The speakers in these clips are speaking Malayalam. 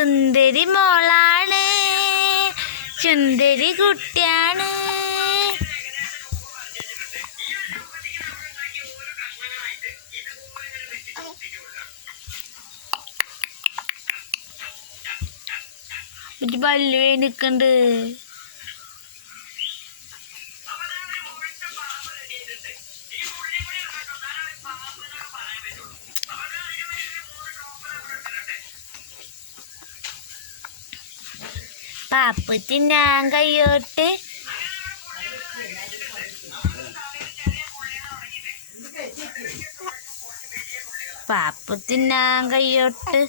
സുന്ദരി മോളാണ്, സുന്ദരി കുട്ടിയാണ്. പല്ല് വേണിക്കണ്ട്. പാപ്പു തിന്നാൻ കയ്യോട്ട്, പാപ്പു തിന്നാൻ കയ്യോട്ട്,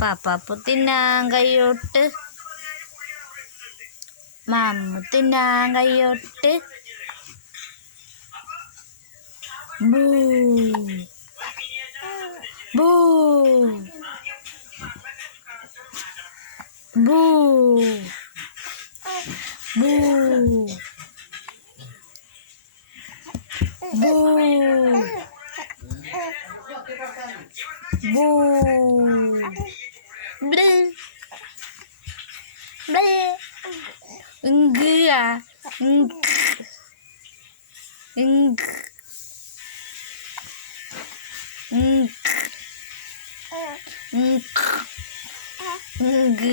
പാപ്പാപ്പു തിന്നാൻ കയ്യോട്ട്, മമ്മു തിന്നാൻ കയ്യോട്ട്. ബൂ ബൂ ബൂ ബൂ ബൂ ബൂ. ബ്ലേ ബ്ലേ. ഇങ്കാ ഇങ്ക് ഇങ്ക് ഇങ്ക് ഇങ്ക്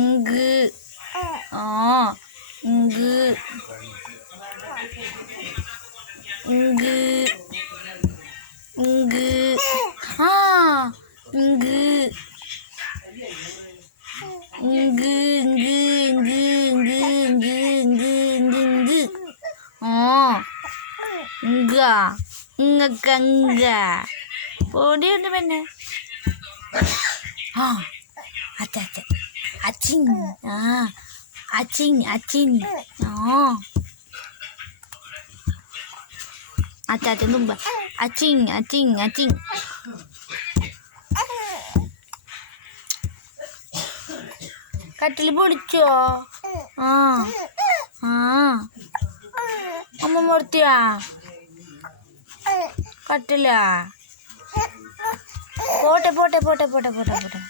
ഇങ്ക്. ആ ഇങ്ക് ഇങ്ക് ഇങ്ക്. ആ ഇങ്ക് ഇങ്ക് ഇങ്ക് ഇങ്ക് ഇങ്ക് ഇങ്ക് ഇങ്ക് ഇങ്ക് ഇങ്ക്. ആ ഇങ്ക ഇങ്ങക്കങ്ക. പൊടിയുണ്ട് പിന്നെ. ആ അച്ഛ അച്ഛ അച്ചിൻ. ആ അച്ചിൻ അച്ചിൻ. ആ അച്ഛ അച്ഛ തുമ്പ അച്ചിൻ അച്ചിൻ അച്ചിൻ. കട്ടിൽ പൊടിച്ചോ? ആ ആ അമ്മ മുർത്തിയാ കട്ടില്ല. പോട്ടെ പോട്ടെ പോട്ടെ പോട്ടെ പോട്ടെ പോട്ടെ.